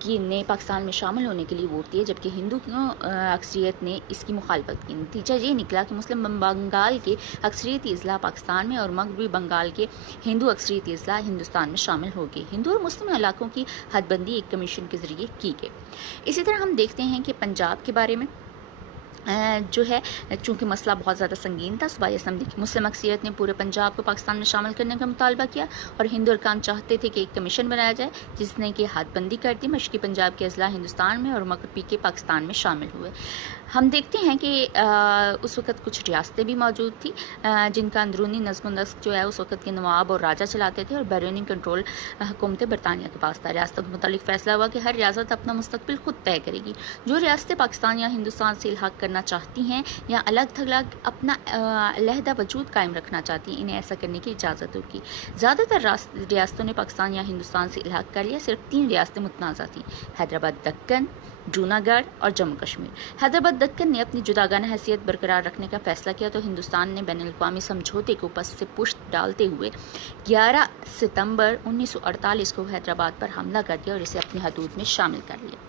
کی نے پاکستان میں شامل ہونے کے لیے ووٹ دیے، جبکہ ہندو اکثریت نے اس کی مخالفت کی۔ نتیجہ یہ نکلا کہ مسلم بنگال کے اکثریتی اضلاع پاکستان میں اور مغربی بنگال کے ہندو اکثریتی اضلاع ہندوستان میں شامل ہو گئے۔ ہندو اور مسلم علاقوں کی حد بندی ایک کمیشن کے ذریعے کی گئی۔ اسی طرح ہم دیکھتے ہیں کہ پنجاب کے بارے میں جو ہے، چونکہ مسئلہ بہت زیادہ سنگین تھا، صوبائی اسمبلی کی مسلم اکثریت نے پورے پنجاب کو پاکستان میں شامل کرنے کا مطالبہ کیا اور ہندو ارکان چاہتے تھے کہ ایک کمیشن بنایا جائے جس نے کہ حد بندی کر دی۔ مشرقی پنجاب کے اضلاع ہندوستان میں اور مغربی کے پاکستان میں شامل ہوئے۔ ہم دیکھتے ہیں کہ اس وقت کچھ ریاستیں بھی موجود تھیں جن کا اندرونی نظم و نسق جو ہے اس وقت کے نواب اور راجہ چلاتے تھے اور بیرونی کنٹرول حکومت برطانیہ کے پاس تھا۔ ریاستوں کے متعلق فیصلہ ہوا کہ ہر ریاست اپنا مستقبل خود طے کرے گی۔ جو ریاستیں پاکستان یا ہندوستان سے الحاق کرنا چاہتی ہیں یا الگ تھلگ اپنا علیحدہ وجود قائم رکھنا چاہتی ہیں، انہیں ایسا کرنے کی اجازت ہوگی۔ زیادہ تر ریاستوں نے پاکستان یا ہندوستان سے الحاق کر لیا، صرف 3 ریاستیں متنازع تھیں: حیدرآباد دکن، جوناگڑھ اور جموں کشمیر۔ حیدرآباد دکن نے اپنی جداگانہ حیثیت برقرار رکھنے کا فیصلہ کیا تو ہندوستان نے بین الاقوامی سمجھوتے کو پس سے پشت ڈالتے ہوئے 11 ستمبر 1948 کو حیدرآباد پر حملہ کر دیا اور اسے اپنی حدود میں شامل کر لیا۔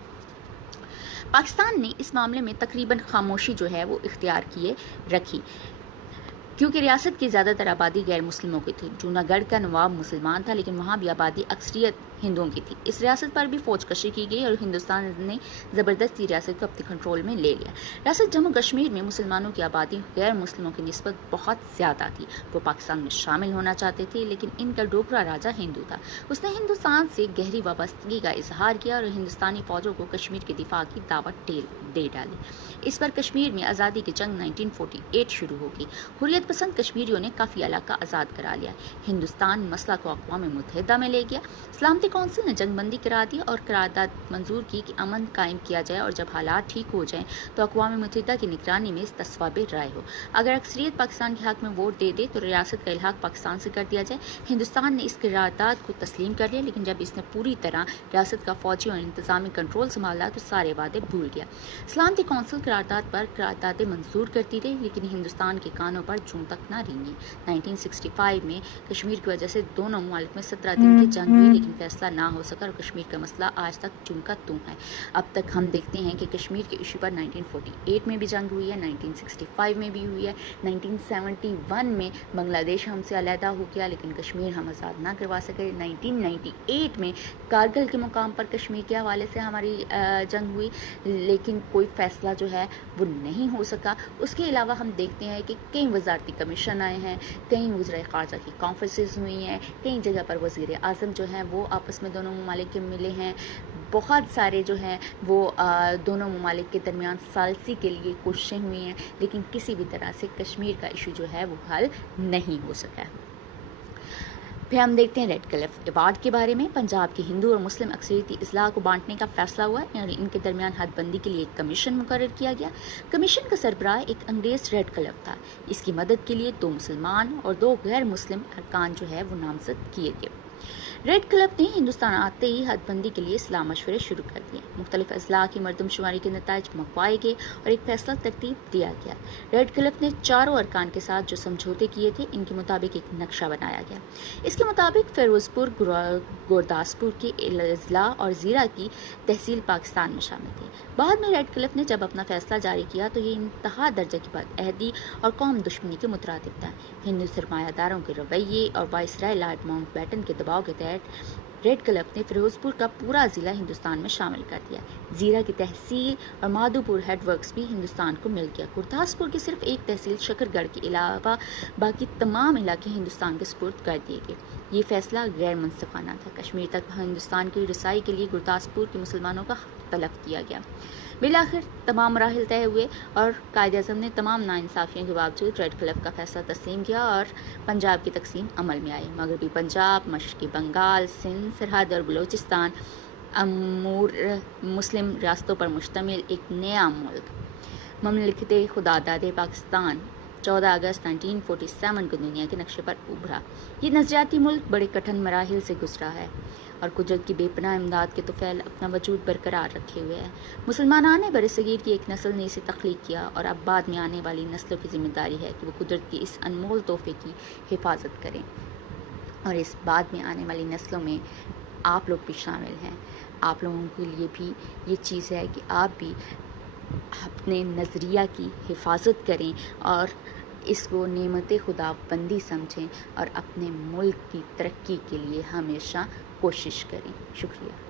پاکستان نے اس معاملے میں تقریباً خاموشی جو ہے وہ اختیار کیے رکھی، کیونکہ ریاست کی زیادہ تر آبادی غیر مسلموں کی تھی۔ جوناگڑھ کا نواب مسلمان تھا لیکن وہاں بھی آبادی اکثریت ہندوؤں کی تھی۔ اس ریاست پر بھی فوج کشی کی گئی اور ہندوستان نے زبردستی ریاست کو اپنے کنٹرول میں لے لیا۔ ریاست جموں کشمیر میں مسلمانوں کی آبادی غیر مسلموں کی نسبت بہت زیادہ تھی۔ وہ پاکستان میں شامل ہونا چاہتے تھے لیکن ان کا ڈوگرا راجہ ہندو تھا۔ اس نے ہندوستان سے گہری وابستگی کا اظہار کیا اور ہندوستانی فوجوں کو کشمیر کے دفاع کی دعوت دے ڈالی۔ اس پر کشمیر میں آزادی کی جنگ 1948 شروع ہوگی۔ حریت پسند کشمیریوں نے کافی علاقہ آزاد کرا لیا۔ ہندوستان مسئلہ کو اقوام متحدہ میں لے گیا۔ سلامتی کونسل نے جنگ بندی کرا دی اور قرارداد منظور کی کہ امن قائم کیا جائے اور جب حالات ٹھیک ہو جائیں تو اقوام متحدہ کی نگرانی میں تصویب رائے ہو۔ اگر اکثریت پاکستان کے حق میں ووٹ دے دے تو ریاست کا الحاق پاکستان سے کر دیا جائے۔ ہندوستان نے اس قرارداد کو تسلیم کر لیا لیکن جب اس نے پوری طرح ریاست کا فوجی اور انتظامی کنٹرول سنبھالا تو سارے وعدے بھول گیا۔ سلامتی کونسل قرارداد پر قراردادیں منظور کرتی رہی لیکن ہندوستان کے کانوں پر جوں تک نہ رینگی۔ 1965 میں کشمیر کی وجہ سے دونوں ممالک میں 17 دن کی جنگ ہوئی لیکن فیصلہ نہ ہو سکا اور کشمیر کا مسئلہ آج تک چوں کا توں ہے۔ اب تک ہم دیکھتے ہیں کہ کشمیر کے ایشو پر 1948 میں بھی جنگ ہوئی ہے، 1965 میں بھی ہوئی ہے، 1971 میں بنگلہ دیش ہم سے علیحدہ ہو گیا لیکن کشمیر ہم آزاد نہ کروا سکے۔ 1998 میں کارگل کے مقام پر کشمیر کے حوالے سے ہماری جنگ ہوئی لیکن کوئی فیصلہ جو ہے وہ نہیں ہو سکا۔ اس کے علاوہ ہم دیکھتے ہیں کہ کئی وزارتی کمیشن آئے ہیں، کئی وزرائے خارجہ کی کانفرنسز ہوئی ہیں، کئی جگہ پر وزیر اعظم جو ہیں وہ آپس میں دونوں ممالک کے ملے ہیں، بہت سارے جو ہیں وہ دونوں ممالک کے درمیان ثالثی کے لیے کوششیں ہوئی ہیں لیکن کسی بھی طرح سے کشمیر کا ایشو جو ہے وہ حل نہیں ہو سکا ہے۔ پھر ہم دیکھتے ہیں ریڈ کلف ایوارڈ کے بارے میں۔ پنجاب کے ہندو اور مسلم اکثریتی اضلاع کو بانٹنے کا فیصلہ ہوا اور ان کے درمیان حد بندی کے لیے ایک کمیشن مقرر کیا گیا۔ کمیشن کا سربراہ ایک انگریز ریڈ کلف تھا۔ اس کی مدد کے لیے 2 مسلمان اور 2 غیر مسلم ارکان جو ہے وہ نامزد کیے گئے۔ ریڈ کلب نے ہندوستان آتے ہی حد بندی کے لیے اصلاح مشورے شروع کر دیے۔ مختلف اضلاع کی مردم شماری کے نتائج منگوائے گئے اور ایک فیصلہ ترتیب دیا گیا۔ ریڈ کلب نے 4 ارکان کے ساتھ جو سمجھوتے کیے تھے ان کے مطابق ایک نقشہ بنایا گیا۔ اس کے مطابق فیروز پور، گورداسپور کے اضلاع اور زیرہ کی تحصیل پاکستان میں شامل تھے۔ بعد میں ریڈ کلف نے جب اپنا فیصلہ جاری کیا تو یہ انتہا درجے کی بد عہدی اور قوم دشمنی کے مترادف تھا۔ ہندو سرمایہ داروں کے رویے اور وائسرائے لارڈ ماؤنٹ بیٹن کے دباؤ کے تحت ریڈ کلف نے فیروز پور کا پورا ضلع ہندوستان میں شامل کر دیا۔ زیرہ کی تحصیل اور مادھو پور ہیڈ ورکس بھی ہندوستان کو مل گیا۔ گرداسپور کی صرف ایک تحصیل شکر گڑھ کے علاوہ باقی تمام علاقے ہندوستان کے سپرد کر دیے گئے۔ یہ فیصلہ غیر منصفانہ تھا۔ کشمیر تک ہندوستان کی رسائی کے لیے گرداسپور کے مسلمانوں کا حق طلب کیا گیا۔ بالآخر تمام مراحل طے ہوئے اور قائد اعظم نے تمام ناانصافیوں کے باوجود ریڈ کلف کا فیصلہ تسلیم کیا اور پنجاب کی تقسیم عمل میں آئی۔ مغربی پنجاب، مشرقی بنگال، سندھ، سرحد اور بلوچستان امور مسلم ریاستوں پر مشتمل ایک نیا ملک مملکت خداداد پاکستان 14 اگست 1947 کو دنیا کے نقشے پر ابھرا۔ یہ نظریاتی ملک بڑے کٹھن مراحل سے گزرا ہے اور قدرت کی بے پناہ امداد کے طفیل اپنا وجود برقرار رکھے ہوئے ہے۔ مسلمانان برصغیر کی ایک نسل نے اسے تخلیق کیا اور اب بعد میں آنے والی نسلوں کی ذمہ داری ہے کہ وہ قدرت کی اس انمول تحفے کی حفاظت کریں اور اس بعد میں آنے والی نسلوں میں آپ لوگ بھی شامل ہیں۔ آپ لوگوں کے لیے بھی یہ چیز ہے کہ آپ بھی اپنے نظریہ کی حفاظت کریں اور اس کو نعمت خدا بندی سمجھیں اور اپنے ملک کی ترقی کے لیے ہمیشہ کوشش کریں. شکریہ.